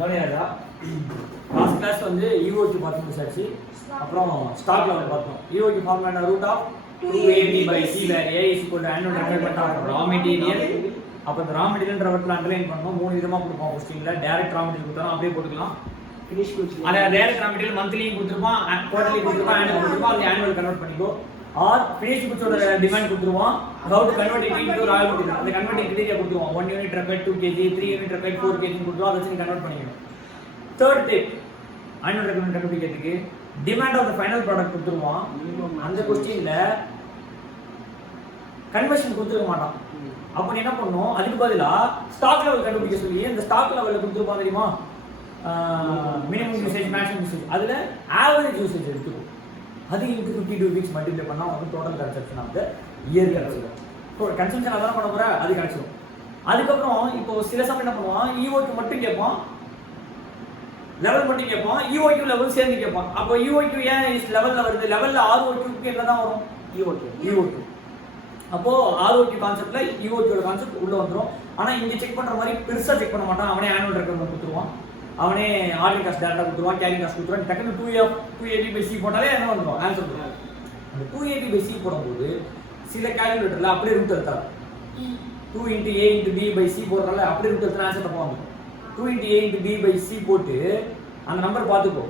கவனியாதா last class வந்து ஈஓக்கு பார்த்து முடிச்சாச்சு. அப்புறம் ஸ்டாக் லெவல் பார்த்தோம். ஈஓக்கு formula root of 2ab/c where a is equal to annual requirement of raw material. அப்போ இந்த ரா மெட்டீரியல்ன்ற வர்ட்ல அண்டர்லைன் பண்ணோம். மூணு விதமா கொடுப்போம் क्वेश्चनல. டைரக்ட் ரா மெட்டீரியல் கொடுத்தா அப்படியே போட்டுக்கலாம். ஃபினிஷ் குட்ஸ் அத டைரக்ட் ரா மெட்டீரியல் மந்த்லியும் கொடுத்துருப்பான், குவார்ட்டர்லி கொடுத்துருப்பான், ஆனுவல் கொடுத்துருப்பான். அது ஆனுவல் கன்வர்ட் பண்ணிக்கோ. ஆர் ஃபினிஷ் குட்ஸோட டிமாண்ட் கொடுத்துருவான். how to convert it into raw material. அந்த கன்வர்ட்டிங் கிரைட்டீரியா கொடுத்துருவான். 1 unit required 2 kg, 3 unit required 4 kg கொடுத்துருவான். அதை வச்சு கன்வர்ட் பண்ணிக்கணும். தேர்ட் டிப் ஆனுவல் ரெக்யர்மென்ட் கண்டுபிடிக்கிறதுக்கு demand of the final product கொடுத்துருவான். அந்த क्वेश्चनல கன்வர்ஷன் கொடுத்துக்க மாட்டான். அப்ப நீ என்ன பண்ணணும், அதுக்கு பதிலா ஸ்டாக் லெவல் கண்டுபிடிக்க சொல்லி இந்த ஸ்டாக் லெவல்ல கொடுத்துருப்பான் தெரியுமா, மினிமம் யூசேஜ் மேக்ஸிமம் யூசேஜ், அதுல ஆவரேஜ் யூசேஜ் எடுத்துக்கோ. அது இன்டு 52 வீக்ஸ் மல்டிப்ளை பண்ணா உங்களுக்கு total consumption of the year கிடைச்சிடும். ஸோ கன்சம்ப்ஷன் அதான் பண்ண போற, அது கிடைச்சிடும். அதுக்கப்புறம் இப்போ சில சமயம் என்ன பண்ணுவான், ஈஓக்கு மட்டும் கேட்பான், லெவல் மட்டும் கேட்பான், ஈஓக்கு லெவல் சேர்ந்து கேட்பான். அப்போ ஈஓக்கு ஏன் லெவல்ல வருது, லெவல்ல ஆர்ஓக்கு என்னதான் வரும், ஈஓக்கு. அப்போ ஆர்ஓக்கு கான்செப்ட்ல ஈஓக்கு கான்செப்ட் உள்ள வந்துரும். ஆனா இங்க செக் பண்ற மாதிரி பெருசா செக் பண்ண மாட்டான். அவனே ஆனுவல் ரெக்யர்மென்ட் கொடுத்துருவான், அவனே ஆர்டினரி காஸ்ட் டேட்டா கொடுத்துருவான், கேரிங் காஸ்ட் கொடுத்துருவான். டக்குனு 2ab/c போட்டாலே என்ன வந்துரும், ஆன்சர் வந்துரும். அந்த 2ab/c போடும்போது சில கால்குலேட்டர்ல அப்படியே ரூட் எடுத்தாரு. 2 × a × b/c போடுறதால அப்படியே ரூட் எடுத்து ஆன்சர் தப்பா வந்துரும். 2 × a × b/c போட்டு அந்த நம்பர் பார்த்துக்கோ.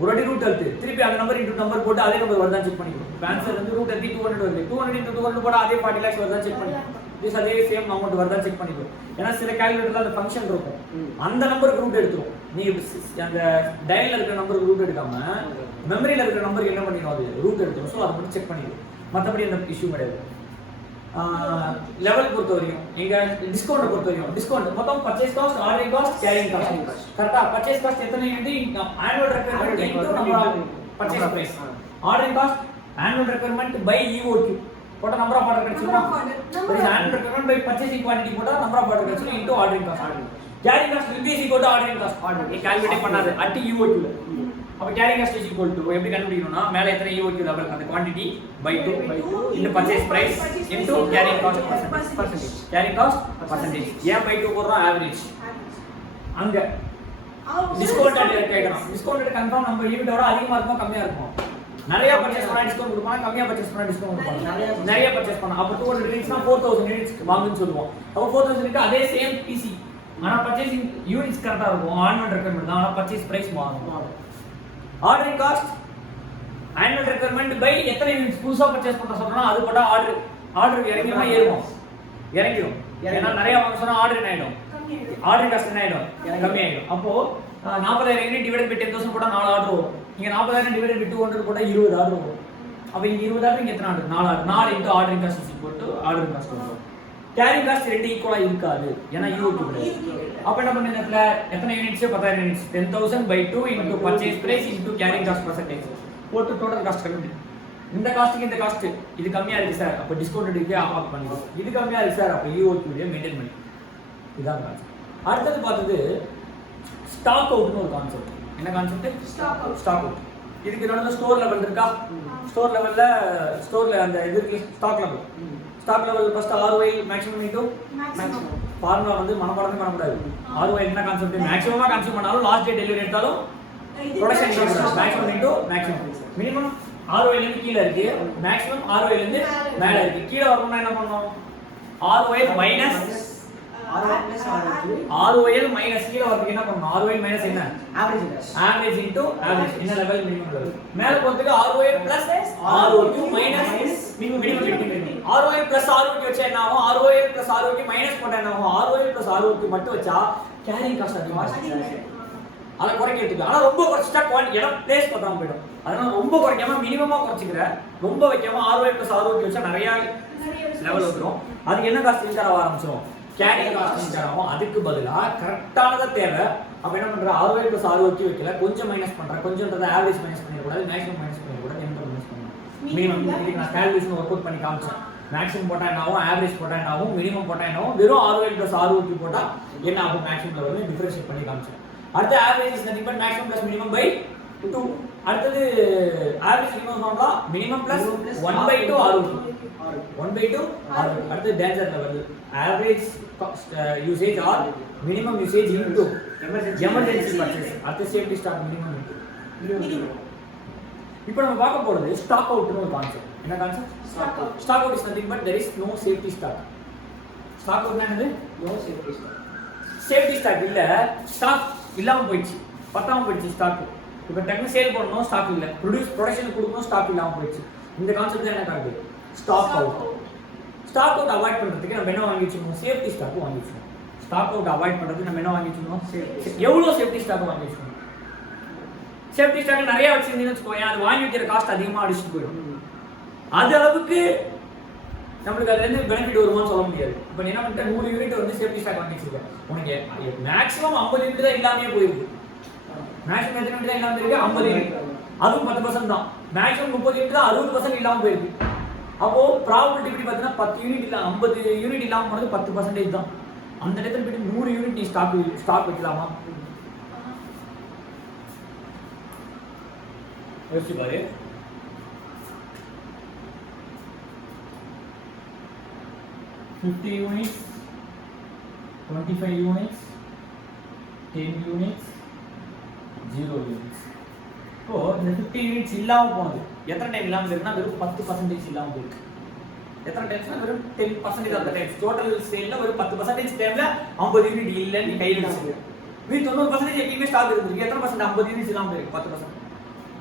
ஒரு அடி ரூட் எடுத்து திருப்பி அந்த நம்பர் இன்டு நம்பர் போட்டு அதே நம்பர் வருதா செக் பண்ணிக்கோ. ஆன்சர் வந்து ரூட் எடுத்து 200 வருது. 200 × 200 போட அதே 40 lakhs வருதா செக் பண்ணிக்கோ. this அதே சேம் அமௌண்ட் வருதா செக் பண்ணிக்கோ. ஏன்னா சில கால்குலேட்டர்ல அந்த ஃபங்க்ஷன் இருக்கும், அந்த நம்பருக்கு ரூட் எடுத்துரும். நீ அந்த டயல்ல இருக்கிற நம்பருக்கு ரூட் எடுக்காம மெமரியில இருக்கிற நம்பருக்கு என்ன பண்ணிடும், அது ரூட் எடுத்துரும். ஸோ அதை மட்டும் செக் பண்ணிக்கோ. மற்றபடி அந்த இஷ்யூ கிடையாது. லெவல் பொறுத்த வரைக்கும் எங்க டிஸ்கவுண்ட் பொறுத்த வரைக்கும் டிஸ்கவுண்ட் மொத்தம் purchase cost, ordering cost, carrying cost. கரெக்ட்டா பர்ச்சேஸ் காஸ்ட் எத்தனை unit annual requirement into number of purchase price. Ordering cost annual requirement by ஈஓக்கு போட்ட நம்பர் ஆஃப் ஆர்டர் கிடைச்சிரும். there is annual requirement by purchasing quantity போட்டா number of order கிடைச்சிரும் into ordering cost. Carrying cost will be equal to ordering cost. நீ calculate பண்ணாத at ஈஓக்கு. அப்ப carrying cost is equal to எப்படி கண்டுபிடிக்கணும்னா, மேல எத்தனை ஈஓக்கு லெவல் அந்த quantity by 2 into purchase price into carrying cost percentage. Carrying cost percentage ஏன் பை 2 போடுறோம், ஆவரேஜ். அங்க டிஸ்கவுண்ட் அட் கேக்குறோம். டிஸ்கவுண்ட் அட் கன்ஃபார்ம் நம்ம யூனிட்டோட அதிகமா இருக்கும் கம்மியா இருக்கும். நிறைய பர்ச்சேஸ் பண்ணா டிஸ்கவுண்ட் கொடுப்பாங்க, கம்மியா பர்ச்சேஸ் பண்ணா டிஸ்கவுண்ட் கொடுப்பாங்க. நிறைய பர்ச்சேஸ் பண்ணா அப்ப 200 யூனிட்ஸ்னா 4000 யூனிட்ஸ் வாங்குன்னு சொல்லுவோம். அப்ப 4000 யூனிட் அதே சேம் பிசி, ஆனா பர்ச்சேசிங் யூனிட்ஸ் கரெக்ட்டா இருக்கும். ஆனுவல் ரெக்யர்மென்ட் தான், ஆனா பர்ச்சேஸ் பிரைஸ் மாறும். Ordering cost annual requirement by எத்தனை யூனிட்ஸ் புதுசா பர்ச்சேஸ் பண்ண சொல்றோம் அது போட்டா ஆர்டர் இறங்கினா ஏறும், இறங்கிடும். ஏன்னா நிறைய வாங்க சொன்னா ஆர்டர் என்ன ஆயிடும், ஆர்டரிங் காஸ்ட் என்ன ஆயிடும், கம்மி ஆயிடும். அப்போ 40000 யூனிட் டிவைடட் பை 10000 போட்டா 4 ஆர்டர் வரும். இங்க 40000 டிவைடட் பை 200 போட்டா 20 ஆர்டர் வரும். அப்ப இங்க 20 ஆர்டர் இங்க எத்தனை order, 4 order. 4 into ordering cost is equal to ordering cost வரும். கேரிங் காஸ்ட் ரெண்டு ஈக்குவலா இருக்காது, ஏன்னா ஈஓக்கு கிடையாது. அப்ப என்ன பண்ண நேரத்துல எத்தனை units, 10000 units, 10000 by 2 into purchase price into carrying cost percentage போட்டு டோட்டல் காஸ்ட் கண்டுபிடி. இந்த காஸ்ட்க்கு இந்த காஸ்ட் இது கம்மியா இருக்கு சார், அப்ப டிஸ்கவுண்ட் எடுத்து ஆஃப் பண்ணிக்கோ. இது கம்மியா இருக்கு சார், அப்ப ஈஓக்கு மெயின்டைன் பண்ணி. இதான் கான்செப்ட். அடுத்து பார்த்தது ஸ்டாக் அவுட்னு ஒரு கான்செப்ட். என்ன கான்செப்ட், ஸ்டாக் அவுட். இதுக்கு நடுவுல ஸ்டோர் லெவல் இருக்கா, ஸ்டோர் லெவல்ல ஸ்டோர்ல அந்த இதுக்கு stock level. Stock level first ROI maximum into maximum. Formula வந்து மனப்பாடமே பண்ண கூடாது. ROI என்ன கான்செப்ட், மேக்ஸிமமா கன்சியூம் பண்ணாலும் லாஸ்ட் டே டெலிவரி எடுத்தாலும் production maximum into maximum. Minimum ROI ல இருந்து கீழ இருக்கு, மேக்ஸிமம் ROI ல இருந்து மேல இருக்கு. கீழ வரணும்னா என்ன பண்ணனும், ROI மைனஸ் ROL மைனஸ் கீழ வரதுக்கு என்ன பண்ணனும், ROL மைனஸ் என்ன, ஆவரேஜ் இன்டு ஆவரேஜ். என்ன லெவல், மினிமம் லெவல். மேல போறதுக்கு ROL plus ROQ minus minimum minimum. ROI plus ROQ வச்சா என்ன ஆகும், ROI பிளஸ் ROQ மைனஸ் போட்டா என்ன ஆகும், ROI பிளஸ் ROQ மட்டும் வச்சா கேரிங் காஸ்ட் அதிகமா இருக்கும். அத குறைக்கிறதுக்கு ஆனா ரொம்ப குறைச்சிட்டா இடம் பிளேஸ் பத்தாம போய்டும். அதனால ரொம்ப குறைக்காம மினிமமா குறைச்சிக்கிற, ரொம்ப வைக்காம ROI பிளஸ் ROQ வச்சா நிறைய லெவல் வந்துரும். அதுக்கு என்ன காஸ்ட் இன்கர் ஆக ஆரம்பிச்சிரும், கேரிங் காஸ்ட் இன்கர் ஆகும். அதுக்கு பதிலா கரெக்டானதா தேவை. அப்ப என்ன பண்ற, ROI பிளஸ் ROQ வைக்கல, கொஞ்சம் மைனஸ் பண்ற. கொஞ்சம்ன்றத ஆவரேஜ் மைனஸ் பண்ணிட கூடாது, மேக்ஸிமம் மைனஸ் பண்ணிட கூடாது, எந்த மைனஸ் பண்ணணும். மினிமம் இதுக்கு நான் கால்குலேஷன் வொர்க் அவுட் பண்ணி காமிச்சேன். மேக்ஸிமம் போட்டா என்ன ஆகும், ஆவரேஜ் போட்டா என்ன ஆகும், மினிமம் போட்டா என்ன ஆகும், வெறும் ROI பிளஸ் ROQ போட்டா என்ன ஆகும், மேக்ஸிமம் லெவல் டிஃபரன்ஷியேட் பண்ணி காமிச்சேன். அடுத்து average is nothing but maximum plus minimum by 2. அடுத்து average minimum formula minimum plus 1/2 ROQ 1/2 ROQ. அடுத்து danger level average usage or minimum usage into emergency purchase. அடுத்த safety stock minimum into. இப்போ நம்ம பார்க்க போறது ஸ்டாக் அவுட்னு ஒரு கான்செப்ட். என்ன concept? Stock out is nothing but there is no safety stock. Stock அவுட்னா என்னது? no safety stock. Safety stock இல்ல, ஸ்டாக் இல்லாம போயிடுச்சு, பத்தாம போயிடுச்சு ஸ்டாக். இப்போ டக்குனு சேல் பண்ணனும், ஸ்டாக் இல்ல, ப்ரொடக்ஷன் கொடுக்கணும், ஸ்டாக் இல்லாம போயிடுச்சு. இந்த கான்செப்ட் தான் என்ன காட்டுது? Stock out. Stock out avoid பண்றதுக்கு நம்ம என்ன வாங்கி வச்சுக்கணும்? சேஃப்டி ஸ்டாக் வாங்கி வச்சுக்கணும். ஸ்டாக் அவுட் அவாய்ட் பண்றதுக்கு நம்ம என்ன வாங்கி வச்சுக்கணும்? எவ்வளவு சேஃப்டி ஸ்டாக் வாங்கி வச்சுக்கணும்? சேஃப்டி ஸ்டாக் நிறைய வச்சிருந்தீங்கன்னு வச்சுக்கோங்க, அது வாங்கி வைக்கிற காஸ்ட் அதிகமாக அடிச்சுட்டு போயிடும். அது அளவுக்கு நம்மளுக்கு அதுல இருந்து பெனிஃபிட் வருமானு சொல்ல முடியாது. இப்போ என்ன பண்ணிட்ட 100 யூனிட் வந்து சேஃப்டி ஸ்டாக் வாங்கி வச்சிருக்க, உனக்கு மேக்ஸிமம் 50 யூனிட் தான் இல்லாமே போயிருக்கு. மேக்ஸிமம் எத்தனை யூனிட் தான் இல்லாம இருக்கு? 50 யூனிட். அதுவும் 10% தான். மேக்ஸிமம் 30 யூனிட் தான், 60% இல்லாம போயிருக்கு. அப்போ ப்ராபபிலிட்டி எப்படி பார்த்தீங்கன்னா 10 யூனிட் இல்ல 50 யூனிட் இல்லாம போனது 10% தான். அந்த இடத்துல போயிட்டு 100 யூனிட் நீ ஸ்டாக் வைக்கலாமா? யோசிச்சு பாரு. $50 units, $25 units, $10 units, $0 units. இப்போ இந்த 50 யூனிட்ஸ் இல்லாம போனது எத்தனை டைம் இல்லாம இருக்குன்னா வெறும் 10% இல்லாம இருக்கு. எத்தனை டைம்ஸ்னா வெறும் 10% ஆஃப் தி டைம்ஸ். டோட்டல் சேல்ல ஒரு 10% டைம்ல 50 யூனிட் இல்ல நீ கையில வச்சிருக்க. மீதி 90% எப்பவுமே ஸ்டாக் இருக்கு. எத்தனை பர்சன்ட் 50 யூனிட்ஸ் இல்லாம இருக்கு? 10%.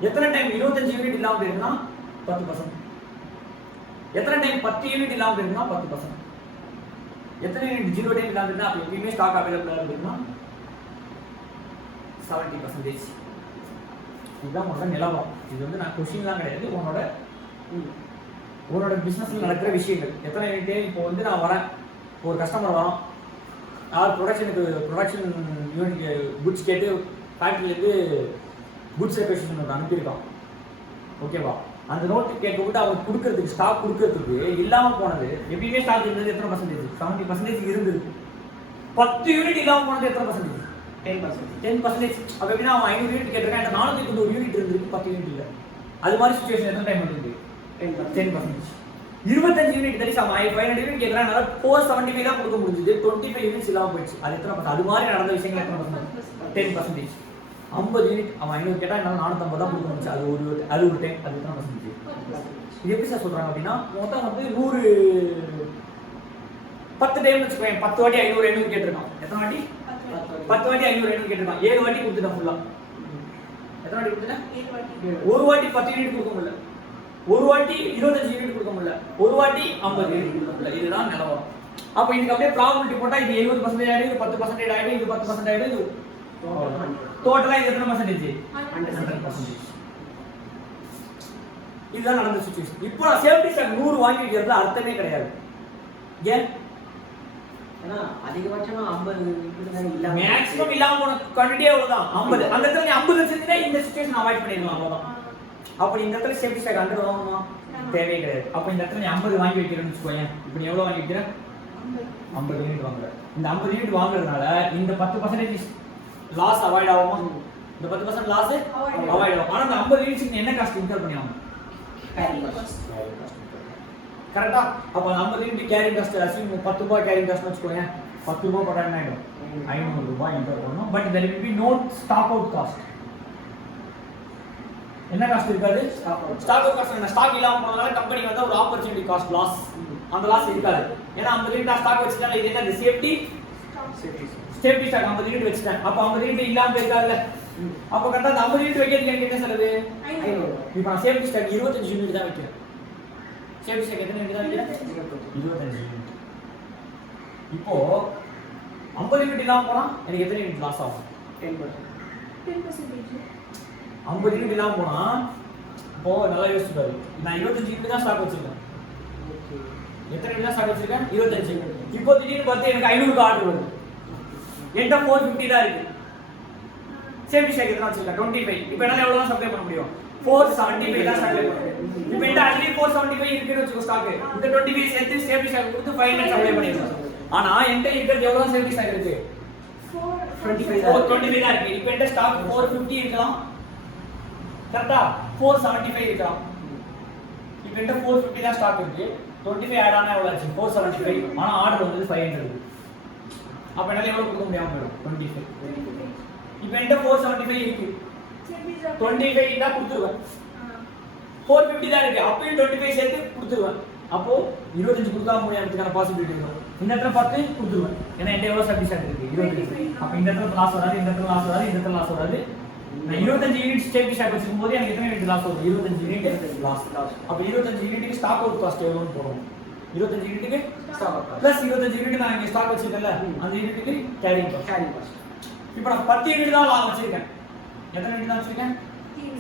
எத்தனை டைம் 25 யூனிட் இல்லாம இருக்குன்னா 10%. எத்தனை டைம் 10 யூனிட் இல்லாம இருக்குன்னா 10%. எத்தனை யூனிட் 0 டைம் இல்லாம இருக்குன்னா அப்ப எப்பவுமே ஸ்டாக் அவைலபிளா இருக்குன்னா 70%. இதுதான் உன்னோட நிலவரம். இது வந்து நான் கொஸ்டின்லாம் கிடையாது, உன்னோட பிசினஸ்ல நடக்கிற விஷயங்கள். எத்தனை யூனிட் இப்போ வந்து நான் வரேன், ஒரு கஸ்டமர் வரோம், யார் ப்ரொடக்ஷன் யூனிட் குட்ஸ் கேட்டு ஃபேக்ட்ரியிலேருந்து குட்ஸ் ரெக்வெஸ்ட் அனுப்பியிருக்கான். ஓகேவா? அந்த நோட்டு கேட்கப்பட்டு அவங்க கொடுக்கறதுக்கு ஸ்டாக் கொடுக்கறதுக்கு இல்லாமல் போனது எப்பயுமே ஸ்டாக் இருந்தது எத்தனை பர்சன்டேஜ்? 70% இருந்தது. 10 யூனிட் இல்லாமல் போனது எத்தனை பர்சன்டேஜ்? 10%. அப்போ எப்படின்னா அவன் 500 யூனிட் கேட்டிருக்கான், என்கிட்ட 490 யூனிட் இருந்திருக்கு, 10 யூனிட் இல்லை. அது மாதிரி சுச்சுவேஷன் எத்தனை டைம் இருந்தது? 10%. 25 யூனிட் தரிசி அவன் 500 யூனிட் கேட்குறான், 475 தான் கொடுக்க முடிஞ்சது, 25 யூனிட்ஸ் இல்லாமல் போயிடுச்சு. அது எத்தனை பர்சன்ட்? அது மாதிரி நடந்த விஷயங்கள் எத்தனை பர்சன்ட்? 10%. 50 யூனிட் அவன் 500 கேட்டால் என்னால் 450 தான் கொடுக்க முடிச்சு. அது ஒரு டைம். அது எத்தனை பர்சன்டேஜ்? இது எப்படி சார் சொல்கிறாங்க அப்படின்னா மொத்தம் வந்து 10 டைம் வச்சுக்கோங்க, 10 வாட்டி 500 800 கேட்டிருக்கான். எத்தனை வாட்டி? 10 வாட்டி 500 800 கேட்டிருக்கான். 7 வாட்டி கொடுத்துட்டான் ஃபுல்லா. எத்தனை வாட்டி கொடுத்துட்டேன்? ஒரு வாட்டி 10 யூனிட் கொடுக்க முடியல, ஒரு வாட்டி 25 யூனிட் கொடுக்க முடியல, ஒரு வாட்டி 50 யூனிட் கொடுக்க முடியல. இதுதான் நிலவரம். அப்போ இதுக்கு அப்படியே ப்ராபபிலிட்டி போட்டால் இது 70% ஆகிடும், இது 10% ஆகிடும், இது 10% ஆகிடும், இது டோட்டலாக இது எத்தனை பர்சன்டேஜ்? 100%. இதுதான் நடந்த சிச்சுவேஷன். இப்போ நான் சேஃப்டி ஸ்டாக் 100 வாங்கி வைக்கிறது அர்த்தமே கிடையாது. ஏன்? ஏன்னா அதிகபட்சமா 50 இல்லாம மேக்ஸிமம் இல்லாம போன குவாண்டிட்டி அவ்வளவுதான் 50. அந்த இடத்துல நீ 50 வச்சிருந்தா இந்த சிச்சுவேஷன் அவாய்ட் பண்ணிடலாம், அவ்வளவுதான். அப்ப இந்த இடத்துல சேஃப்டி ஸ்டாக் 100 வாங்கணுமா? தேவையே கிடையாது. அப்ப இந்த இடத்துல நீ 50 வாங்கி வைக்கிறேன்னு வச்சுக்கோங்க. இப்போ நீ எவ்வளவு வாங்கி வைக்கிற? 50 யூனிட் வாங்குற. இந்த 50 யூனிட் வாங்குறதுனால இந்த 10% லாஸ் அவாய்ட் ஆகுமா? இந்த 10% லாஸ் அவாய்ட் ஆகும். ஆனா இந்த 50 யூனிட்ஸ்க்கு என்ன காஸ்ட் இன்கர் பண்ணி ஆகும்? கரெக்டா? அப்ப 50 யூனிட் கேரிங் காஸ்ட் அசியூம் 10 ரூபாய் கேரிங் காஸ்ட் வச்சுக்கோங்க. 10 ரூபாய் போட்டா என்ன ஆயிடும்? 500 ரூபாய் இன்கர் பண்ணனும். But there will be no stock out cost. என்ன காஸ்ட் இருக்காது? Stock out cost. என்ன ஸ்டாக் இல்லாம போனதால கம்பெனிக்கு வந்து ஒரு ஆப்பர்சூனிட்டி காஸ்ட் லாஸ், அந்த லாஸ் இருக்காது. ஏன்னா 50 யூனிட் ஸ்டாக் வச்சிட்டாங்க. இது என்ன? சேஃப்டி ஸ்டாக் 50 யூனிட் வச்சிட்டாங்க. அப்ப 50 யூனிட் இல்லாம போயிருக்காதுல. அப்ப கரெக்டா அந்த 50 யூனிட் வைக்கிறதுக்கு எனக்கு என்ன செலவு? 500. இப்போ நான் சேஃப்டி ஸ்டாக் 25 யூனிட் தான் வைக்கிறேன். சேஃப்டி ஸ்டாக் எத்தனை யூனிட் தான் வைக்கிறேன்? 25 யூனிட். இப்போ 50 யூனிட் இல்லாம போனா எனக்கு எத்தனை யூனிட் லாஸ் ஆகும்? 10%. 50 யூனிட் இல்லாம போனா இப்போ நல்லா யோசிச்சு பாரு. நான் 25 யூனிட் தான் ஸ்டாக் வச்சிருக்கேன். எத்தனை யூனிட் தான் ஸ்டாக் வச்சிருக்கேன்? 25. இப்போ திடீர்னு பார்த்து எனக்கு 500 ஆர்டர் வருது. என்கிட்ட 450 தான் இருக்கு. சேஃப்டி ஸ்டாக் எத்தனை வச்சிருக்கேன்? 25. இப்போ என்னால எவ்வளவு தான் சப்ளை பண்ண முடியும்? 475 தான் சப்ளை பண்ண முடியும். இப்போ என்கிட்ட ஆல்ரெடி 475 இருக்குன்னு வச்சுக்கோ ஸ்டாக். இந்த 25 சேர்த்து சேஃப்டி ஸ்டாக் கொடுத்து 500 சப்ளை பண்ணிடலாம். ஆனா என்கிட்ட இருக்கிறது எவ்வளவு சேஃப்டி ஸ்டாக் இருக்கு? 425 தான் இருக்கு. இப்போ என்கிட்ட ஸ்டாக் 450 இருக்கலாம், கரெக்டா? 475 இருக்கலாம். இப்போ என்கிட்ட 450 தான் ஸ்டாக் இருக்கு. 25 ஆட் ஆனா எவ்வளவு ஆச்சு? 475. ஆனா ஆர்டர் வந்தது 500. அப்ப என்னால எவ்வளவு கொடுக்க முடியாம போயிடும் 25. இப்போ என்கிட்ட 475 இருக்கு, 25 தான் கொடுத்துருவேன். 450 தான் இருக்கு, அப்பயும் 25 சேர்த்து கொடுத்துருவேன். அப்போ 25 கொடுக்காம முடியாததுக்கான பாசிபிலிட்டி இருக்கும். இந்த இடத்துல 10 கொடுத்துருவேன், ஏன்னா என்கிட்ட எவ்வளவு சர்வீஸ் இருக்கு 25. அப்ப இந்த இடத்துல லாஸ் வராது, இந்த இடத்துல லாஸ் வராது, இந்த இடத்துல லாஸ் வராது. நான் 25 யூனிட் சேஃப்டி ஸ்டாக் வச்சிருக்கும் போது எனக்கு எத்தனை யூனிட் லாஸ் வரும்? 25 யூனிட் லாஸ். அப்ப 25 யூனிட்டுக்கு ஸ்டாக் அவுட் காஸ்ட் எவ்வளவுன்னு போடுவோம். 25 யூனிட்டுக்கு ஸ்டாக் அவுட் பிளஸ் 25 யூனிட் நான் இங்க ஸ்டாக் வச்சிருக்கேன்ல, அந்த யூனிட்டுக்கு கேரிங் காஸ்ட். இப்போ நான் 10 யூனிட் தான் லாஸ் வச்சிருக்கேன். எத்தனை யூனிட் தான் வச்சிருக்கேன்?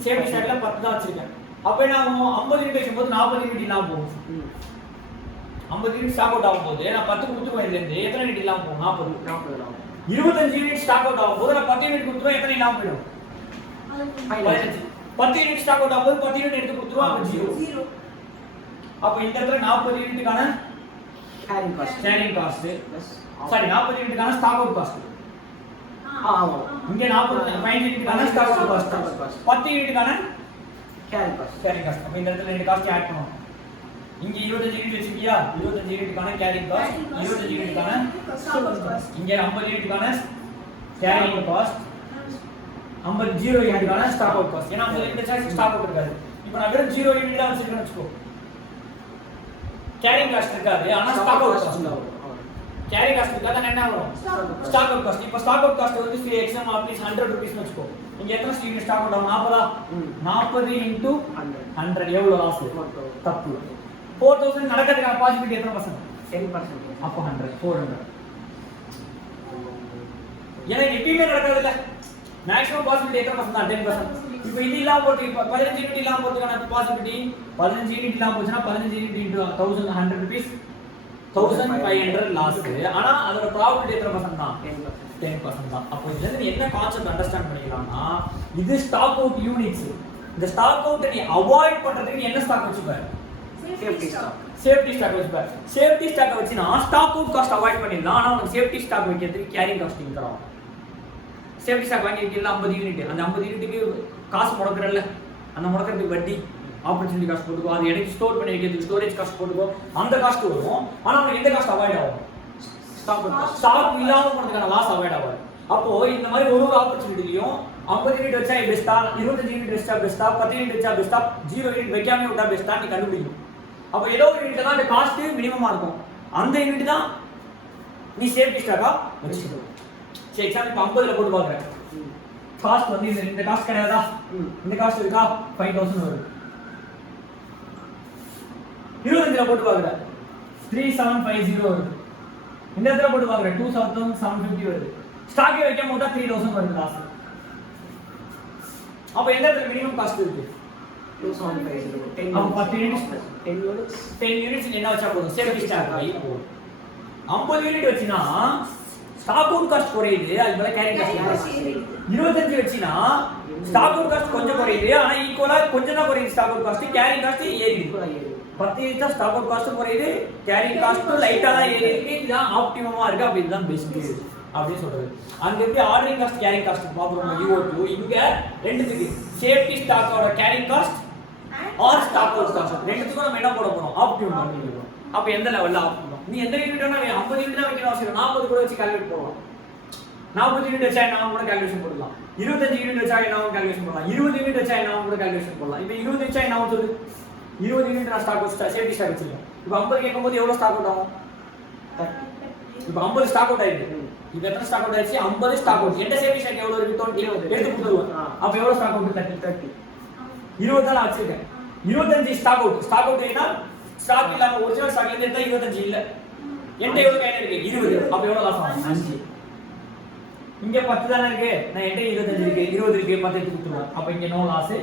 சேஃப்டி ஸ்டாக்ல 10 தான் வச்சிருக்கேன். அப்ப நான் 50 யூனிட் வச்சும்போது 40 யூனிட் இல்லாம போகும். 50 யூனிட் ஸ்டாக் அவுட் ஆகும்போது நான் 10 கொடுத்துருவேன். இதுல இருந்து எத்தனை யூனிட் இல்லாம போகும்? 40. 25 யூனிட் ஸ்டாக் அவுட் ஆகும்போது நான் 10 யூனிட் கொடுத்துருவேன். எத்தனை இல்லாம போயிடும்? 15. 10 யூனிட் ஸ்டாக் அவுட் ஆகும்போது 10 யூனிட் எடுத்து கொடுத்துருவோம். அப்ப 0. அப்ப இந்த இடத்துல 40 யூனிட்டுக்கான கேரிங் காஸ்ட் சாரி 40 யூனிட்டுக்கான ஸ்டாக் அவுட் காஸ்ட். இங்க 15 யூனிட்டுக்கான ஸ்டாக் அவுட் காஸ்ட், 10 யூனிட்டுக்கான கேரிங் காஸ்ட். அப்ப இந்த இடத்துல ரெண்டு காஸ்ட் ஆட் பண்ணுவோம். இங்க 25 யூனிட் வச்சிருக்கியா, 25 யூனிட்டுக்கான கேரிங் காஸ்ட், 25 யூனிட்டுக்கான இங்க 50 யூனிட்டுக்கான கேரிங் காஸ்ட், 50 யூனிட்டுக்கான ஸ்டாக் அவுட் காஸ்ட். ஏன்னா 50 யூனிட் வச்சா ஸ்டாக் அவுட் இருக்காது. இப்போ நான் வெறும் 0 யூனிட் தான் வச்சிருக்கேன்னு வச்சுக்கோ, கேரிங் காஸ்ட் இருக்காது, ஆனா ஸ்டாக் அவுட் காஸ்ட் வரும். கேரிங் காஸ்ட் இருக்காது, என்ன வரும்? Stock out cost. இப்போ ஸ்டாக் அவுட் காஸ்ட் வந்து எக்ஸாம் ஆப்ளிஸ் 100 ரூபீஸ் வச்சுக்கோ. இங்க எத்தனை யூனிட் ஸ்டாக் அவுட் ஆகும்? 40. 40 into 100 எவ்வளவு லாஸ்? தப்பு. 4000 நடக்கிறதுக்கான பாசிபிலிட்டி எத்தனை பர்சன்ட்? 10%. அப்போ 100 400. ஏன்னா எப்பயுமே நடக்கிறது இல்ல, மேக்ஸிமம் பாசிபிலிட்டி எத்தனை பர்சன்ட் தான்? 10%. இப்போ இது இல்லாம போட்டு 15 யூனிட் இல்லாம போறதுக்கான பாசிபிலிட்டி 15 யூனிட் இல்லாம போச்சுன்னா 15 யூனிட் into 1000 100 ரூபீஸ் 1500 லாஸ். ஆனா அதோட ப்ராபிலிட்டி எத்தனை பர்சன்ட் தான்? 10% தான். அப்போ இதுல இருந்து என்ன கான்செப்ட் அண்டர்ஸ்டாண்ட் பண்ணிக்கலாம்னா, இது ஸ்டாக் அவுட் யூனிட்ஸ். இந்த ஸ்டாக் அவுட் நீ அவாய்ட் பண்றதுக்கு என்ன ஸ்டாக் வச்சுப்ப? சேஃப்டி ஸ்டாக் வச்சுப்ப. சேஃப்டி ஸ்டாக் வச்சினா ஸ்டாக் அவுட் காஸ்ட் அவாய்ட் பண்ணிடலாம். ஆனா உனக்கு சேஃப்டி ஸ்டாக் வைக்கிறதுக்கு கேரிங் காஸ்ட் தரும். சேஃப்டி ஸ்டாக் வாங்கி வைக்கல 50 யூனிட், அந்த 50 யூனிட்டுக்கு காசு முடக்கறல்ல, அந்த முடக்கிறதுக்கு வட்டி ஆப்பர்ச்சுனிட்டி காஸ்ட் போட்டுக்கோ, அது எனக்கு ஸ்டோர் பண்ணி வைக்கிறதுக்கு ஸ்டோரேஜ் காஸ்ட் போட்டுக்கோ, அந்த காஸ்ட் வரும். ஆனா உனக்கு எந்த காஸ்ட் அவாய்ட் ஆகும்? ஸ்டாக் இல்லாம போறதுக்கான லாஸ் அவாய்ட் ஆகாது. அப்போ இந்த மாதிரி ஒரு ஆப்பர்ச்சுனிட்டிலையும் 50 யூனிட் வச்சா பெஸ்டா, 25 யூனிட் வச்சா பெஸ்டா, 10 யூனிட் வச்சா பெஸ்டா, 0 யூனிட் வைக்காம விட்டா பெஸ்டா நீ கண்டுபிடிக்கணும். அப்போ ஏதோ ஒரு யூனிட்ல தான் அந்த காஸ்ட் மினிமமா இருக்கும், அந்த யூனிட் தான் நீ சேஃப்டி ஸ்டாக்கா வச்சுக்கணும். சரி எக்ஸாம்பிள் 50ல போட்டு பாக்குறேன், காஸ்ட் வந்து இந்த காஸ்ட் கிடையாதா? இந்த காஸ்ட் இருக்கா? 5000 வருது. 25ல போட்டு பாக்குறேன் 3750 வருது. இந்த இடத்துல போட்டு பாக்குறேன் 2750 வருது. ஸ்டாக்கே வைக்காம விட்டா 3000 வருது லாஸ். அப்ப எந்த இடத்துல மினிமம் காஸ்ட் இருக்கு? 2750. அப்ப 10 யூனிட்ஸ் என்ன வச்சா போதும்? சேஃப்டி ஸ்டாக் வை போதும். 50 யூனிட் வச்சினா ஸ்டாக் அவுட் காஸ்ட் குறையுது, அது மேல கேரிங் காஸ்ட். 25 வச்சினா ஸ்டாக் அவுட் காஸ்ட் கொஞ்சம் குறையுது, ஆனா ஈக்குவலா கொஞ்சம் தான் குறையுது stock out cost, carrying cost ஏறிடுது. 10 யூனிட் தான் ஸ்டாக் அவுட் காஸ்ட் குறையுது, கேரிங் காஸ்ட் லைட்டா தான் ஏறி இருக்கு. இதுதான் ஆப்டிமமா இருக்கு, அப்படி இதுதான் பெஸ்ட் அப்படின்னு சொல்றது. அங்க இருந்து ஆர்டரிங் காஸ்ட் கேரிங் காஸ்ட் பாக்குறோம். UO2 இங்க ரெண்டுத்துக்கு சேஃப்டி ஸ்டாக்கோட carrying cost or stock out cost ரெண்டுத்துக்கும் நம்ம என்ன போட போறோம்? ஆப்டிமம் பண்ணிடுறோம். அப்ப எந்த லெவல்ல ஆப்டிமம்? நீ எந்த யூனிட் வேணா 50 யூனிட் தான் வைக்கணும் அவசியம், 40 கூட வச்சு கால்குலேட் போடலாம். 40 யூனிட் வச்சா என்ன கூட கால்குலேஷன் போடலாம். 25 யூனிட் வச்சா என்ன கால்குலேஷன் போடலாம். 20 யூனிட் வச்சா என்ன கூட கால்குலேஷன் போடலாம். இப்போ 20 வச்சா என்ன சொல்லுது? 20 யூனிட் நான் ஸ்டாக் அவுட் சேஃப்டி ஸ்டாக் வச்சிருக்கேன். இப்போ 50 கேட்கும்போது எவ்வளவு ஸ்டாக் அவுட் ஆகும்? 30. இப்போ 50 ஸ்டாக் அவுட் ஆயிருக்கு. இப்போ எத்தனை ஸ்டாக் அவுட் ஆயிடுச்சு? 50 ஸ்டாக் அவுட். எந்த சேஃப்டி ஸ்டாக் எவ்வளவு இருக்கு? 20 எடுத்து கொடுத்துருவோம். அப்ப எவ்வளவு ஸ்டாக் அவுட்? 30. 20 தான் வச்சிருக்கேன். 25 ஸ்டாக் அவுட். ஸ்டாக் அவுட் ஏனா ஸ்டாக் இல்லாம ஒரிஜினல் ஸ்டாக்ல இருந்து எடுத்தா 25 இல்ல. என்கிட்ட எவ்வளவு கையில இருக்கு? 20. அப்ப எவ்வளவு லாஸ் ஆகும்? 5. இங்க 10 தானே இருக்கு, நான் என்கிட்ட 25 இருக்கு, 20 இருக்கு, 10 எடுத்து கொடுத்துருவேன். அப்ப இங்க நோ லாஸ்,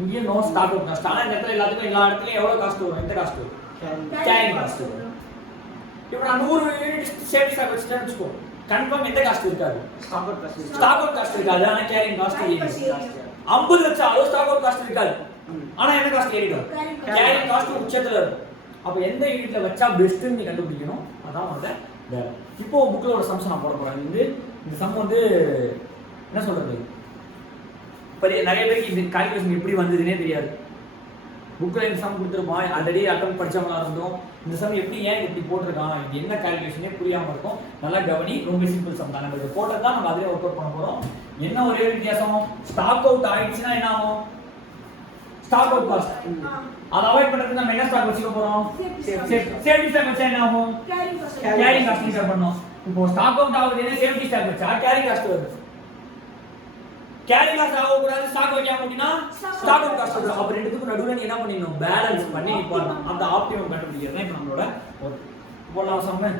இங்க நோ ஸ்டாக் அவுட் காஸ்ட். ஆனா இந்த இடத்துல எல்லாத்துக்கும் எல்லா இடத்துலயும் எவ்வளவு காஸ்ட் வரும்? எந்த காஸ்ட் வரும்? கேரிங் காஸ்ட் வரும். இப்போ நான் 100 யூனிட் சேஃப்டி ஸ்டாக் வச்சிட்டேன்னு வெச்சுக்கோ, கன்ஃபார்ம் எந்த காஸ்ட் இருக்காது? ஸ்டாக் அவுட் காஸ்ட் இருக்காது, ஆனா கேரிங் காஸ்ட் ஏறிடும். 50 வச்சாலும் ஸ்டாக் அவுட் காஸ்ட் இருக்காது, ஆனா என்ன காஸ்ட் ஏறிடும்? கேரிங் காஸ்ட் உச்சத்துல இருக்கும். அப்ப எந்த யூனிட்ல வச்சா பெஸ்ட்னு நீ கண்டுபிடிக்கணும். அதான் வந்து வேலை. இப்போ புக்ல ஒரு சம்ஸ் நான் போட போறேன். இந்த சம் வந்து என்ன சொல்றது, நிறைய பேருக்கு இந்த கால்குலேஷன் எப்படி வந்ததுன்னே தெரியாது. புக்கில் இந்த சம் கொடுத்துருப்பான், ஆல்ரெடி அட்டம் படித்தவங்களா இருந்தோம். இந்த சம் எப்படி ஏன் இப்படி போட்டிருக்கான், இது என்ன கால்குலேஷனே புரியாமல் இருக்கும். நல்லா கவனி, ரொம்ப சிம்பிள் சம் தான். நம்ம இதை போட்டது தான் நம்ம அதிலே ஒர்க் அவுட் பண்ண போகிறோம். என்ன ஒரே வித்தியாசம், ஸ்டாக் அவுட் ஆயிடுச்சுன்னா என்ன ஆகும், ஸ்டாக் அவுட் காஸ்ட். அதை அவாய்ட் பண்ணுறதுக்கு நம்ம என்ன ஸ்டாக் வச்சுக்க போகிறோம், சேஃப்டி ஸ்டாக் வச்சா என்ன ஆகும், கேரிங் காஸ்ட் மெஷர் பண்ணோம். இப்போ ஸ்டாக் அவுட் ஆகுது என்ன, சேஃப்டி ஸ்டாக் வச்சா கேரிங் காஸ்ட் வருது. கேரிங் காஸ்ட் ஆக கூடாது, ஸ்டாக் வைக்காம அப்படின்னா ஸ்டாக் அவுட் காஸ்ட் வரும். அப்ப ரெண்டுத்துக்கும் நடுவுல நீ என்ன பண்ணிடணும், பேலன்ஸ் பண்ணி போடணும். அந்த ஆப்டிமம் கண்டுபிடிக்கிறது தான் இப்போ நம்மளோட ஒர்க். போடலாம் சம்ம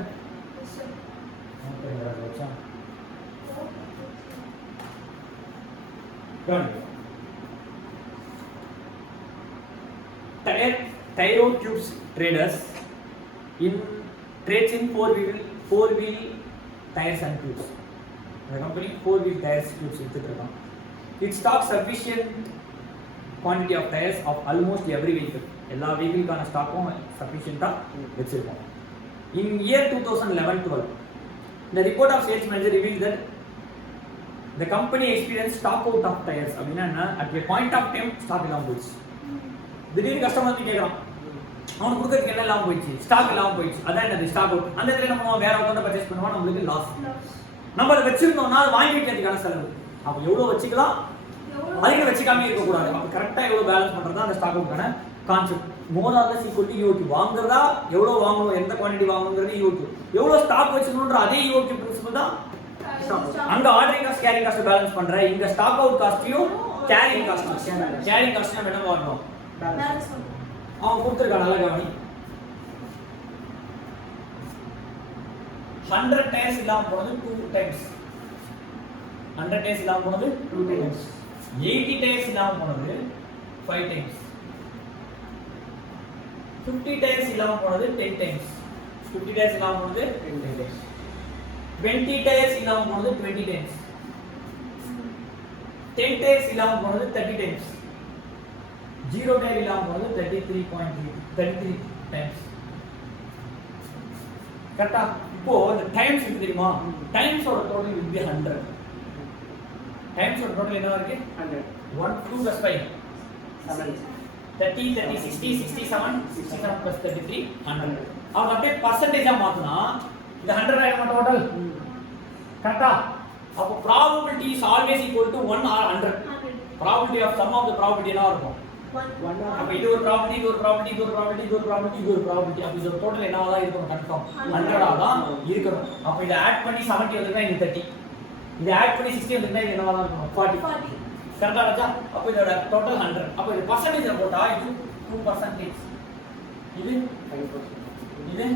Tyro Tubes traders trades in four wheel tires and tubes. The company four wheel tires tubes எடுத்துட்டு it stocks sufficient quantity of tires of almost every vehicle. எல்லா வெஹிக்கிள்கான ஸ்டாக்கும் சஃபிஷியண்டா வச்சிருக்கோம். In year 2011-12 the report of sales manager revealed that the company experienced stock out of tires. அப்படின்னா at a point of time stock இல்லாம போயிடுச்சு. திடீர்னு customer வந்து கேட்குறான், அவனுக்கு கொடுக்கறதுக்கு என்ன இல்லாமல் போயிடுச்சு, ஸ்டாக் இல்லாமல் போயிடுச்சு. அதான் என்னது ஸ்டாக் அவுட். அந்த இடத்துல நம்ம வேற ஒருத்தர் பர்ச்சேஸ் பண்ணுவோம், நம்மளுக்கு லாஸ். நம்ம அதை வச்சிருந்தோம்னா அது வாங்கி வைக்கிறதுக்கான செலவு. அப்போ எவ்வளோ வச்சுக்கலாம், அதிகம் வச்சுக்காம இருக்கக்கூடாது. அப்போ கரெக்டாக எவ்வளோ பேலன்ஸ் பண்ணுறது தான் அந்த ஸ்டாக் அவுட்டான concept. More or less equal to EOQ. வாங்குறதா எவ்வளோ வாங்கணும், எந்த குவான்டிட்டி வாங்கணுங்கிறது ஈஓடி. எவ்வளோ ஸ்டாக் வச்சுக்கணுன்ற அதே ஈஓடி பிரின்சிபல் தான். அங்க ordering cost carrying cost balance பண்ற, இங்க ஸ்டாக் அவுட் காஸ்ட்டையும் கேரிங் காஸ்ட். கேரிங் காஸ்ட் நம்ம என்ன வாங்கணும், அவன் கொடுத்துருக்கான். நல்லா கவனி, 100 டயர்ஸ் இல்லாம போனது 2 டைம்ஸ், 100 டயர்ஸ் இல்லாம போனது 2 டைம்ஸ், 80 டயர்ஸ் இல்லாம போனது 5 டைம்ஸ், 50 டயர்ஸ் இல்லாம போனது 10 டைம்ஸ், 50 டயர்ஸ் இல்லாம போனது 10 டைம்ஸ், 20 டயர்ஸ் இல்லாம போனது 20 டைம்ஸ், 10 டயர்ஸ் இல்லாம போனது 30 டைம்ஸ், 0 டயர் இல்லாம போனது 33 டைம்ஸ். கரெக்ட்டா? இப்போ இந்த டைம்ஸ் இருக்கு தெரியுமா, டைம்ஸோட டோட்டல் will be 100. டைம்ஸோட டோட்டல் என்ன இருக்கு, 100. 1 2 plus 5 7 30 30 60 67 67 plus 33 100. अब அப்படியே परसेंटेजா மாத்துனா இது 100 ஆயிடுமா டோட்டல். கரெக்ட்டா? அப்போ probability is always equal to 1 or 100. probability of sum of the probability என்ன இருக்கும், 1. அப்ப இது ஒரு probability, இது ஒரு probability, இது ஒரு probability, இது ஒரு probability, இது ஒரு probability. அப்ப இது டோட்டல் என்னவா தான் இருக்கும், கன்ஃபார்ம் 100 ஆ தான் இருக்கணும். அப்ப இத ஆட் பண்ணி 70 வந்தா இது 30, இத ஆட் பண்ணி 60 வந்தா இது என்னவா தான் இருக்கும், 40. கரெக்ட்டா ராஜா? அப்ப இதோட டோட்டல் 100. அப்ப இது பர்சன்டேஜ்ல போட்டா இது 2%, இது 5%, இது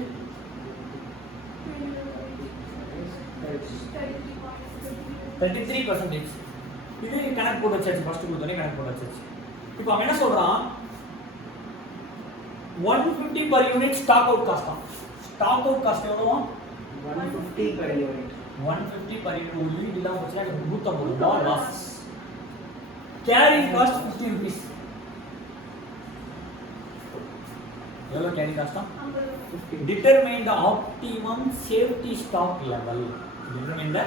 33%. இது கணக்கு போட்டு வச்சாச்சு, ஃபர்ஸ்ட் கொடுத்தோனே கணக்கு போட்டு வச்சாச்சு. இப்போ அவன் என்ன சொல்றான், 150 per unit stock out cost தான். stock out cost எவ்வளவு, 150 per unit. 150 per unit. ஒரு யூனிட் இல்லாம போச்சுனா 150 ரூபாய் லாஸ். Carrying cost 50 rupees. எவ்வளவு கேரிங் காஸ்ட் தான், 50. Determine the optimum safety stock level. Determine the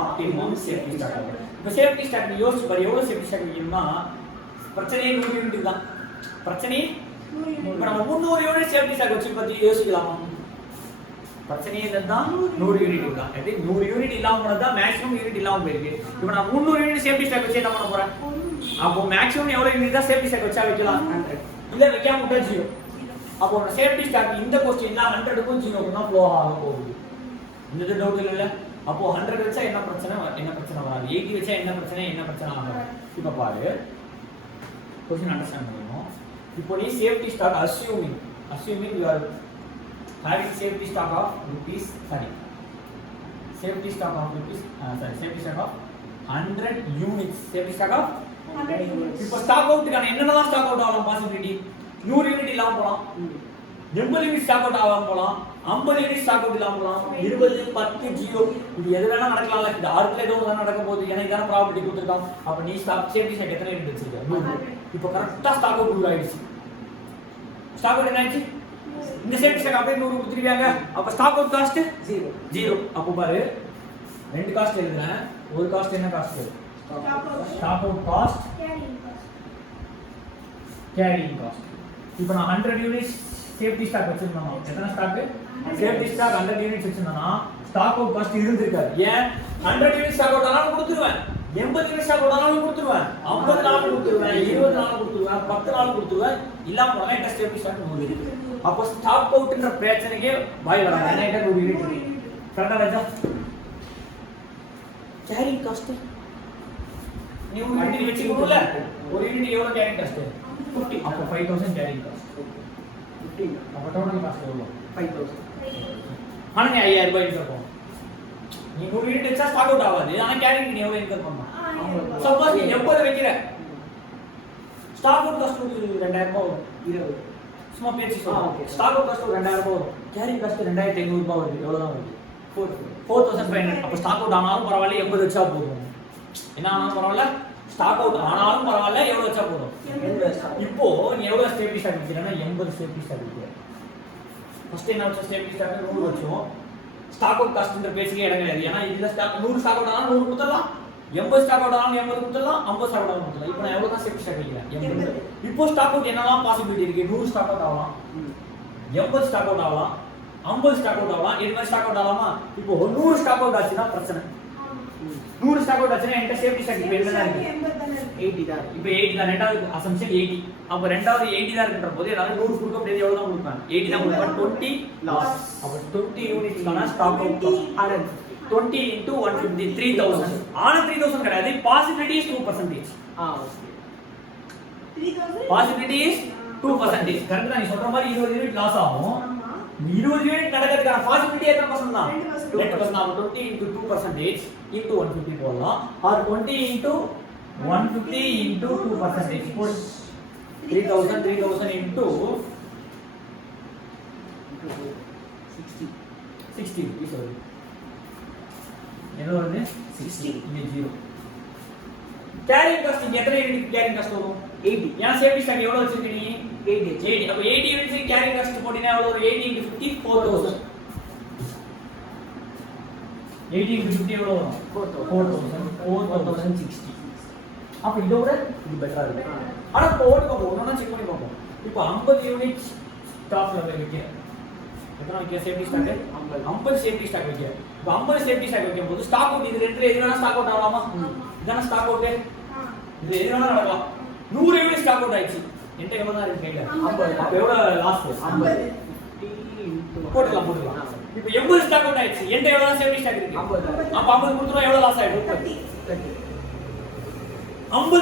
optimum safety stock level. இப்போ சேஃப்டி ஸ்டாக் யோசிச்சு பாரு, எவ்வளவு சேஃப்டி ஸ்டாக் வைக்கணும்னா பிரச்சனையே 100 யூனிட் தான். பிரச்சனையே இப்போ நம்ம 300 யூனிட் சேஃப்டி ஸ்டாக் வச்சு பத்தி யோசிக்கலாமா, பிரச்சனையே இதுதான் 100 யூனிட் தான். எப்படி 100 யூனிட் இல்லாம போனது தான் மேக்ஸிமம் யூனிட் இல்லாம போயிருக்கு. இப்போ நான் 300 யூனிட் சேஃப்டி ஸ்டாக் வச்சு என்ன பண்ண போறேன், அப்போ மேக்ஸிமம் எவ்வளவு யூனிட் தான் சேஃப்டி ஸ்டாக் வச்சா வைக்கலாம், 100. இல்ல வைக்காம விட்டா 0. அப்போ நம்ம சேஃப்டி ஸ்டாக் இந்த क्वेश्चनல 100க்கும் 0க்கும் தான் ஃப்ளோ ஆக போகுது. இந்த டவுட் இல்ல. அப்போ 100 வச்சா என்ன பிரச்சனை வராது, 80 வச்சா என்ன பிரச்சனை ஆகாது. இப்போ பாரு क्वेश्चन अंडरस्टैंड பண்ணனும். இப்போ நீ safety stock assuming you are having safety stock of rupees 100 units, safety stock of 100 units. இப்போ ஸ்டாக் அவுட்கான என்னென்னலாம் ஸ்டாக் அவுட் ஆகலாம் பாசிபிலிட்டி, 100 யூனிட் இல்லாம போலாம், 80 யூனிட் ஸ்டாக் அவுட் ஆகாம போலாம், 50 யூனிட் ஸ்டாக் அவுட் இல்லாம போலாம், 20 10 0 இது எது வேணா நடக்கலாம். இந்த ஆர்ட்ல ஏதோ ஒண்ணு நடக்க போகுது, ஏன்னா இதான ப்ராபபிலிட்டி கொடுத்துட்டான். அப்ப நீ ஸ்டாக் சேஃப்டி ஸ்டாக் எத்தனை யூனிட் வச்சிருக்க, 100. இப்போ கரெக்ட்டா ஸ்டாக் அவுட் 100 ஆயிடுச்சு. ஸ்டாக் அவுட் என்ன ஆச்சு, இந்த சேஃப்டி ஸ்டாக் அப்படியே 100 கொடுத்துருவாங்க. அப்ப ஸ்டாக் அவுட் காஸ்ட் 0. அப்போ பாரு ரெண்டு காஸ்ட் எழுதுறேன். ஒரு காஸ்ட் என்ன cost, stock out cost, carrying cost. இப்போ நான் 100 யூனிட்ஸ் சேஃப்டி ஸ்டாக் வச்சிருந்தேன். எத்தனை ஸ்டாக்? சேஃப்டி ஸ்டாக் 100 யூனிட்ஸ் வச்சிருந்தேன்னா ஸ்டாக் அவுட் காஸ்ட் இருந்திருக்காது. ஏன்? 100 யூனிட்ஸ் ஸ்டாக் அவுட் ஆனாலும் கொடுத்துருவேன், 80 யூனிட்ஸ் ஸ்டாக் அவுட் ஆனாலும் கொடுத்துருவேன், 50 நாள் கொடுத்துருவேன், 20 நாள் கொடுத்துருவேன், 10 நாள் கொடுத்துருவேன். இல்லாம போனா என்கிட்ட சேஃப்டி ஸ்டாக் 100 இருக்கு. அப்போ ஸ்டாக் அவுட்ன்ற பிரச்சனைக்கே பாய் வராது. என்கிட்ட 100 யூனிட் இருக்கு. கரெக்டா ராஜா? கேரிங் காஸ்ட் நீ ஒரு யூனிட் வெச்சிருக்கணும்ல, ஒரு யூனிட் எவ்வளவு கேரிங் காஸ்ட்? 50. அப்போ 5000 கேரிங் காஸ்ட். 15. அப்போ டோட்டல் காஸ்ட் எவ்வளவு? 5000. ஆனா நீ 5000 ரூபாய் இன்கம் பண்ணும். நீ 100 யூனிட் வச்சா ஸ்டாக் அவுட் ஆகாது. ஆனா கேரிங் நீ எவ்வளவு இன்கம் பண்ணும்? சப்போஸ் நீ 80 வைக்கிற ஸ்டாக் அவுட் காஸ்ட் 2000 ரூபாய் வரும். 20 சும்மா பேசி சொல்லுங்க. ஸ்டாக் அவுட் காஸ்ட் 2000 ரூபாய் வரும். கேரிங் காஸ்ட் 2500 ரூபாய் வருது. எவ்வளவு தான் வருது? 4500. அப்ப ஸ்டாக் அவுட் ஆனாலும் பரவாயில்ல, 80 வச்சா போதும். என்ன ஆனாலும் பரவாயில்ல, ஸ்டாக் அவுட் ஆனாலும் பரவாயில்ல, எவ்வளவு வச்சா போதும்? இப்போ நீ எவ்வளவு சேஃப்டி ஸ்டாக் வைக்கிறேன்னா 80 சேஃப்டி ஸ்டாக் வைக்கிற. ஃபர்ஸ்ட் என்ன வச்ச சேஃப்டி ஸ்டாக் 100 வச்சோம். ஸ்டாக் அவுட் காஸ்ட்ன்ற பேசிக்கே இடம் கிடையாது. ஏன்னா இதுல ஸ்டாக் 100 ஸ்டாக் அவுட் ஆனாலும் 100 கொடுத்துடலாம், 80 ஸ்டாக் அவுட் ஆனாலும் 80 கொடுத்துடலாம், 50 ஸ்டாக் அவுட் ஆனாலும் கொடுத்துடலாம். இப்போ நான் எவ்வளவு தான் சேஃப்டி ஸ்டாக் வைக்கிறேன்? 80. இப்போ ஸ்டாக் அவுட் என்னலாம் பாசிபிலிட்டி இருக்கு? 100 ஸ்டாக் அவுட் ஆகலாம், 80 ஸ்டாக் அவுட் ஆகலாம், 50 ஸ்டாக் அவுட் ஆகலாம், இது மாதிரி ஸ்டாக் அவுட் ஆகலாமா? இப்போ 100 ஸ்டாக் அவுட் ஆச்சுன்னா பிரச்சனை. 100 ஸ்டாக் அவுட் ஆச்சுன்னா என்கிட்ட சேஃப்டி ஸ்டாக் இப்போ என்ன இருக்கு? 80 தான். இப்போ 80 தான். ரெண்டாவது அசம்ப்ஷன் 80. அப்ப ரெண்டாவது 80 தான் இருக்குன்ற போது என்னால 100 கொடுக்க முடியாது. எவ்வளவு தான் கொடுப்பேன்? 80 தான் கொடுப்பேன். 20 லாஸ். அப்ப 20 யூனிட்ஸ்க்கான ஸ்டாக் அவுட் காஸ்ட் 20 into 150 3000. ஆனா 3000 கிடையாது. Possibility is 2%. Possibility is 2%. கரெக்ட்டா நீ சொல்ற மாதிரி 20 யூனிட் லாஸ் ஆகும். 20 யூனிட் நடக்கிறதுக்கான பாசிபிலிட்டி எத்தனை பர்சன்ட் தான்? 2%. அப்ப 20 into 2% into 150 போடலாம். or 20 into 150 into 2% equals 3000 into 60 rupees வருது. என்ன வருது? 60. இங்க 0. கேரிங் காஸ்ட் இங்க எத்தனை யூனிட் கேரிங் காஸ்ட் வரும்? 80. ஏன்னா சேஃப்டி ஸ்டாக் எவ்வளவு வச்சிருக்க நீ? 80. அப்ப 80 யூனிட்ஸ் கேரிங் காஸ்ட் போடினா எவ்வளவு வரும்? 80 into 50 4000. 80 into 50 எவ்வளவு வரும்? 4060. அப்ப இதோட இது பெட்டரா இருக்கு. ஆனா போட்டு பாப்போம், ஒண்ணா செக் பண்ணி பாப்போம். இப்போ 50 யூனிட்ஸ் ஸ்டாக் வைக்க எத்தனை வைக்க சேஃப்டி ஸ்டாக்? 50 சேஃப்டி ஸ்டாக் வைக்க. இப்போ 50 சேஃப்டி ஸ்டாக் வைக்கும்போது ஸ்டாக் அவுட் இது ரெண்டுல எது வேணா ஸ்டாக் அவுட் ஆகலாமா? இதான ஸ்டாக் அவுட். இது எது வேணா நடக்கலாம். 100 யூனிட் ஸ்டாக் அவுட் ஆயிடுச்சு. என்கிட்ட எவ்வளவு தான் இருக்கு கையில? 50. அப்ப எவ்வளவு லாஸ்? 50. போடலாம். இப்போ 80 ஸ்டாக் அவுட் ஆயிடுச்சு. என்கிட்ட எவ்வளவு தான் சேஃப்டி ஸ்டாக் இருக்கு? 50. அப்ப 50 கொடுத்தா எவ்வளவு லாஸ் ஆயிடும்? 30. 50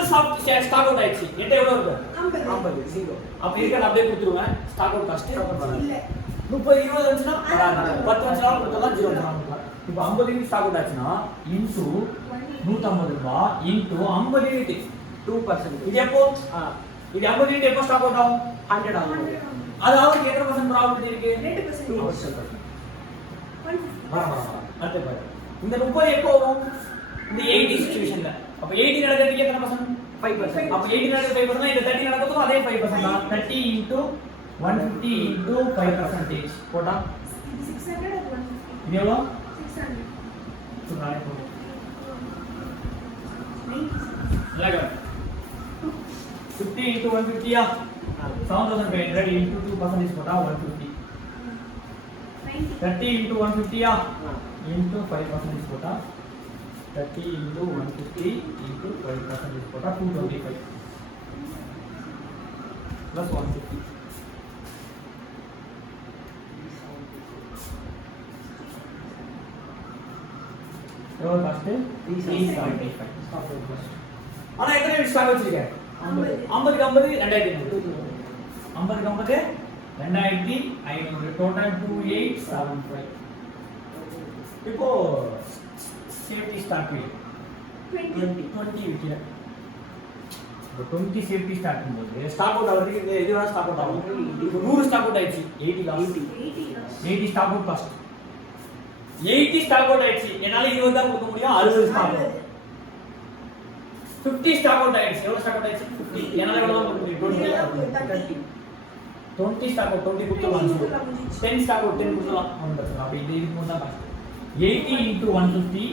ஸ்டாக் அவுட் ஆயிடுச்சு. என்கிட்ட எவ்வளவு இருக்கு? 50. 0. அப்ப இருக்கற அப்படியே கொடுத்துருவேன். ஸ்டாக் அவுட் காஸ்ட் இல்ல. 30 20 வந்துச்சுனா 10 வந்துச்சுனா கொடுத்தலாம் 0 வந்துரும். இப்போ 50 யூனிட் ஸ்டாக் அவுட் ஆச்சுனா இன்டு 150 ரூபாய் இன்டு 50 யூனிட் 2%. இது எப்போ? இது 50 யூனிட் எப்போ ஸ்டாக் அவுட் ஆகும்? 100 ஆகும். அதாவது எத்தனை பர்சன்ட் ப்ராபபிலிட்டி இருக்கு? 2%. அடுத்து பாரு. இந்த 30 எப்போ வரும்? இந்த 80 சிச்சுவேஷன்ல. அப்ப 80 நடக்கிறதுக்கு எத்தனை பர்சன்ட்? 5%. அப்ப 80 நடக்கிறது 5%, இந்த 30 நடக்கிறதும் அதே 5% தான். 30 into 150 into 5% போட்டா இது 600 அது 150. இது எவ்வளவு? 600. சொல்றானே போடு. 90. லக 50 into 150 யா 7500 into 2% போட்டா 150. 90. 30 into 150 யா into 5% போட்டா 30 into 150 into 5% போட்டா 225 plus 150. எவ்வளவு காஸ்ட்? 375. ஆனா எத்தனை யூனிட் ஸ்டாக் வச்சிருக்கேன்? 50. 50க்கு 50 2500. 50க்கு 50 2500. டோட்டல் 2875. இப்போ சேஃப்டி ஸ்டாக் 20 விக்கிறேன். இப்போ 20 சேஃப்டி ஸ்டாக் போது ஸ்டாக் அவுட் ஆகிறதுக்கு இந்த எது வேணா ஸ்டாக் அவுட் ஆகும். இப்போ 100 ஸ்டாக் அவுட் ஆயிடுச்சு. 80 loss. 80 stock out cost. 80 stock out ஆயிடுச்சு. என்னால 20 தான் கொடுக்க முடியும். 60 ஸ்டாக் அவுட். 50 ஸ்டாக் அவுட் ஆயிடுச்சு. எவ்வளவு ஸ்டாக் அவுட் ஆயிடுச்சு? 50. என்னால எவ்வளவு தான் கொடுக்க முடியும்? 20. 20 ஸ்டாக் அவுட் 20 கொடுத்துலாம். 10 ஸ்டாக் அவுட் 10 கொடுத்துலாம். அப்ப இது இதுக்கு தான் காஸ்ட். 80 into 150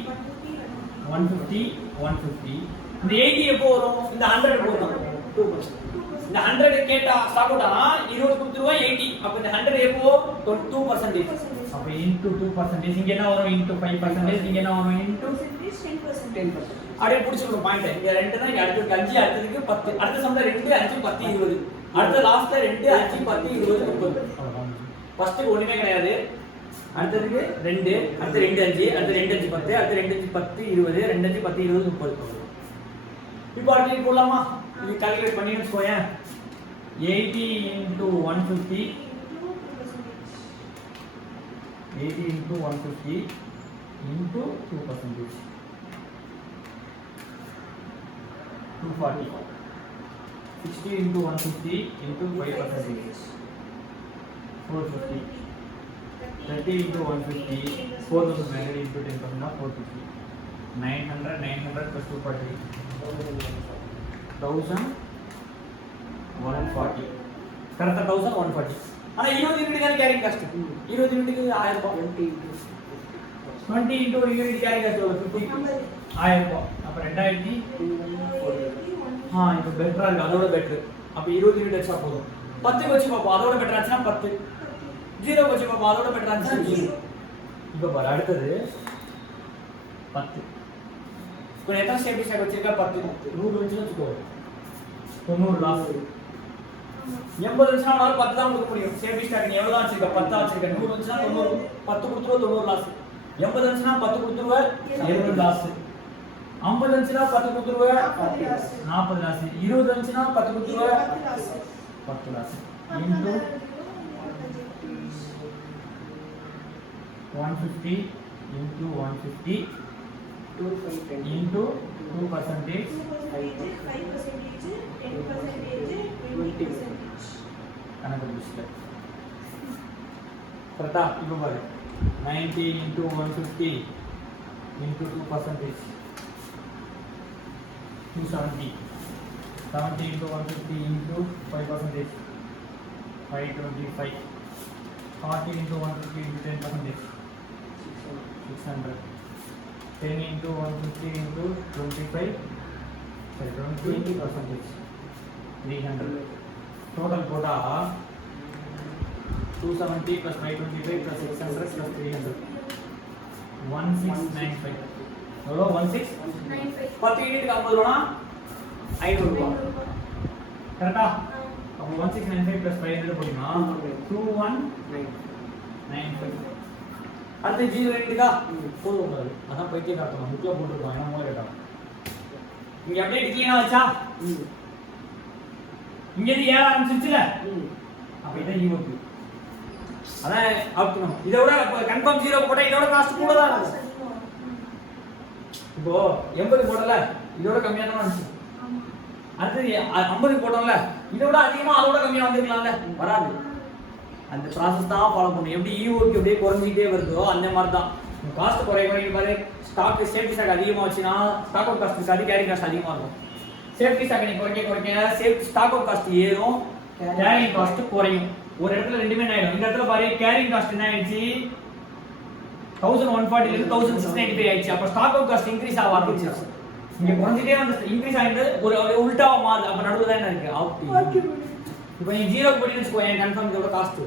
150 150. இந்த 80 எப்போ வரும்? இந்த 100 எப்போ வரும்? இந்த 100 கேட்டா ஸ்டாக் அவுட் ஆனா 20 கொடுத்துருவா 80. அப்ப இந்த 100 எப்போ 2%. அப்ப into 2%. இங்க என்ன வரும் into 5%. இங்க என்ன வரும் into அப்படியே புடிச்சுக்கணும் பாயிண்ட். இந்த ரெண்டு தான் அடுத்து 5 அடுத்துக்கு 10. அடுத்த சம்ல 2 5 10 20. அடுத்த லாஸ்ட்ல 2 5 10 20 30. ஃபர்ஸ்ட் ஒண்ணுமே கிடையாது. அடுத்ததுக்கு 2 அடுத்து 2 5 அடுத்து 2 5 10 அடுத்து 2 5 10 20 2 5 10 20 30. இப்போ அடுத்து போடலாமா? இது கால்குலேட் பண்ணி வச்சுக்கோயேன். 80 into 150 80 into 150 into 2%. 240. 60 into 150 into 5%. 450. 30 into 150 4,900 into 10% of 450. 900 plus 240. 1140. கரெக்டா 1140. ஆனா 20 யூனிட் தான் கேரிங் காஸ்ட். 20 யூனிட்க்கு 1000 ரூபாய். 20 into யூனிட் கேரிங் காஸ்ட் எவ்வளவு? 50. 1000 ரூபாய். அப்ப 2000 இது பெட்டரா இருக்கு. அதோட பெட்டர். அப்ப 20 யூனிட் எக்ஸ்ட்ரா போதும். 10 வச்சு பாப்போம். அதோட பெட்டரா ஆச்சுனா 10. 0 வச்சு பாப்போம். அதோட பெட்டரா ஆச்சுனா 0. இப்போ பாரு அடுத்து 10. இப்போ எத்தனை சேஃப்டி ஸ்டாக் வச்சிருக்கா? 10. 100 வந்துச்சுன்னு வச்சுக்கோ. 90 லாஸ். 80 வந்துச்சுனா உன்னால 10 தான் கொடுக்க முடியும். சேஃப்டி ஸ்டாக் நீ எவ்வளவு வச்சிருக்க? 10 தான் வச்சிருக்க. 100 வந்துச்சுனா 90 10 கொடுத்துருவ 90 லாஸ். 80 வந்துச்சுனா 10 கொடுத்துருவ 70 லாஸ். 50 வந்துச்சுனா 10 கொடுத்துருவ 40 லாஸ். 20 வந்துச்சுனா 10 கொடுத்துருவ 10 லாஸ். into 150 into 150 into 2%. 5%, 10%, கணக்கு புடிச்சிட்ட. கரெக்டா? இப்போ பாரு 90 into 150 into 2%. 270. 70 into 150 into 5%. 525. 40 into 150 into 10%. 600. 10 into 150 into 25. Sorry, 20%. 300. Total quota 270 plus 525 plus 600 plus 300. 1695. எவ்வளோ? 1695. 10 யூனிட்டுக்கு 50 ரூபா 500 ரூபா. கரெக்டா? அப்போ 1695 plus 500 போடுமா? 2195. அடுத்து 0 யூனிட்டுக்கா போதும். அதான் பைத்தியம் காட்டணும். புக்கில் போட்டுருக்கோம். ஏன்னா மூளை கேட்டாங்க. இங்கே அப்படியே டிக்ளீனாக வச்சா இங்கேருந்து ஏற ஆரம்பிச்சிருச்சுல. அப்போ இதான் ஈவோக்கு. அதான் ஆப்டிமம். இதை விட கன்ஃபார்ம் 0 போட்டால் இதோட காஸ்ட் கூட தான் இருக்கும். இப்போ 80 போடல, இதோட கம்மியாக தான் வந்துச்சு. அடுத்து 50 போட்டோம்ல, இதோட அதிகமாக அதோட கம்மியாக வந்துருக்கலாம்ல. வராது. அந்த ப்ராசஸ் தான் ஃபாலோ பண்ணும். எப்படி ஈவோக்கு அப்படியே குறைஞ்சிக்கிட்டே வருதோ அந்த மாதிரி தான் காஸ்ட் குறைய பாரு. ஸ்டாக் சேஃப்டி ஸ்டாக் அதிகமாக வச்சுன்னா ஸ்டாக் அவுட் காஸ்ட் இருக்காது, கேரிங் காஸ்ட் அதிகமாக இருக்கும். சேஃப்டி ஸ்டாக் நீ குறைக்க சேஃப்டி ஸ்டாக் அவுட் காஸ்ட் ஏறும், கேரிங் காஸ்ட் குறையும். ஒரு இடத்துல ரெண்டுமே ஆயிடும். இந்த இடத்துல பாரு கேரிங் காஸ்ட் என்ன ஆயிடுச்சு? 1140 இருந்து 1695 ஆயிடுச்சு. அப்ப ஸ்டாக் அவுட் காஸ்ட் இன்க்ரீஸ் ஆக ஆரம்பிச்சிருச்சு. இங்க குறைஞ்சிட்டே வந்து இன்க்ரீஸ் ஆயிட்டு ஒரு உல்டாவா மாறுது. அப்ப நடுவுல தான் என்ன இருக்கு? ஆப்டி. இப்போ நீ 0 போட்டு வச்சுக்கோ, என் கன்ஃபார்ம் இதோட காஸ்ட்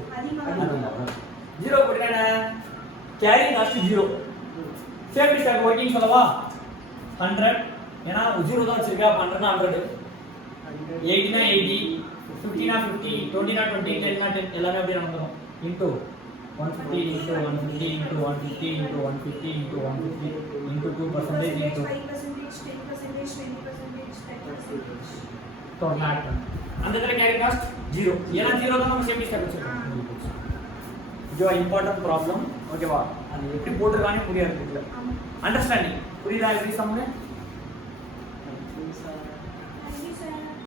0 போட்டு என்ன? Carrying cost 0. Safety stock working சொல்லவா? 100. ஏன்னா 0 தான் வச்சிருக்கா. 100 னா 100, 80 னா 80, 50 னா 50, 20 னா 20, 10 னா 10 எல்லாமே அப்படியே நடந்துரும். into 150 into 150 into 150 into 150 into 150 into 2% into 5%, 10%, 20%, 10%. total add பண்ணு. அந்த இடத்துல கேரிங் காஸ்ட் 0. ஏன்னா 0 தான் நம்ம சேஃப்டி ஸ்டாக் வச்சிருக்கோம். இது இம்பார்ட்டன்ட் ப்ராப்ளம். ஓகேவா? அது எப்படி போட்டுருக்கானே புரியாது. அண்டர்ஸ்டாண்டிங் புரியுதா? எப்படி சம்முங்க